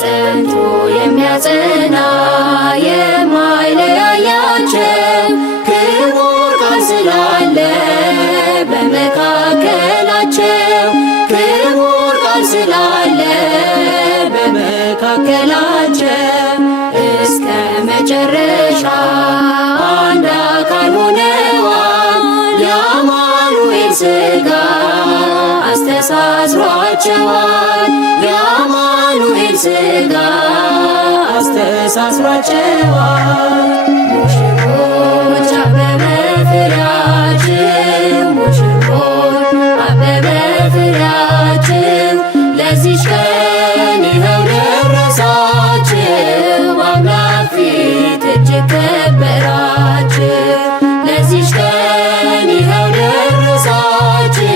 ጸንቶ የሚያጸና የማይለያያቸው ክቡር ቃል ስላለ በመካከላቸው ክቡር ቃል ስላለ በመካከላቸው እስከ መጨረሻ አንድ አካል ሆነዋል። የአማኑኤል ሥጋ አስተሳስሯቸዋል። የአማኑኤል ሥጋ አስተሳስሯቸዋል። ሙሽሮች አበበ ፍሬያችሁ፣ ሙሽሮች አበበ ፍሬያችሁ፣ ለዚች ቀን ይኸው ደረሳችሁ። አምላክ ፊት እጅግ ከበራችሁ። ለዚች ቀን ይኸው ደረሳችሁ።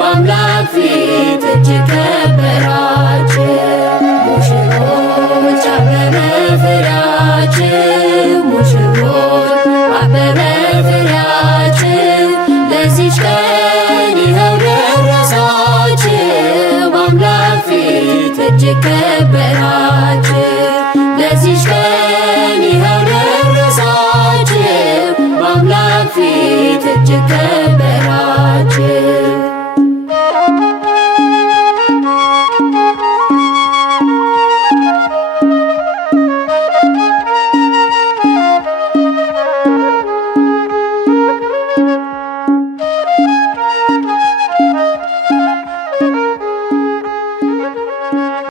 በአምላክ ፊት እጅግ ከበራችሁ። ሙሽሮች አበበ ፍሬያችሁ፣ ሙሽሮች አበበ ፍሬያችሁ፣ ለዚች ቀን ይኸው ደረሳችሁ። በአምላክ ፊት እጅግ ከበራችሁ። ለዚች ቀን ይኸው ደረሳችሁ። በአምላክ ፊት እጅግ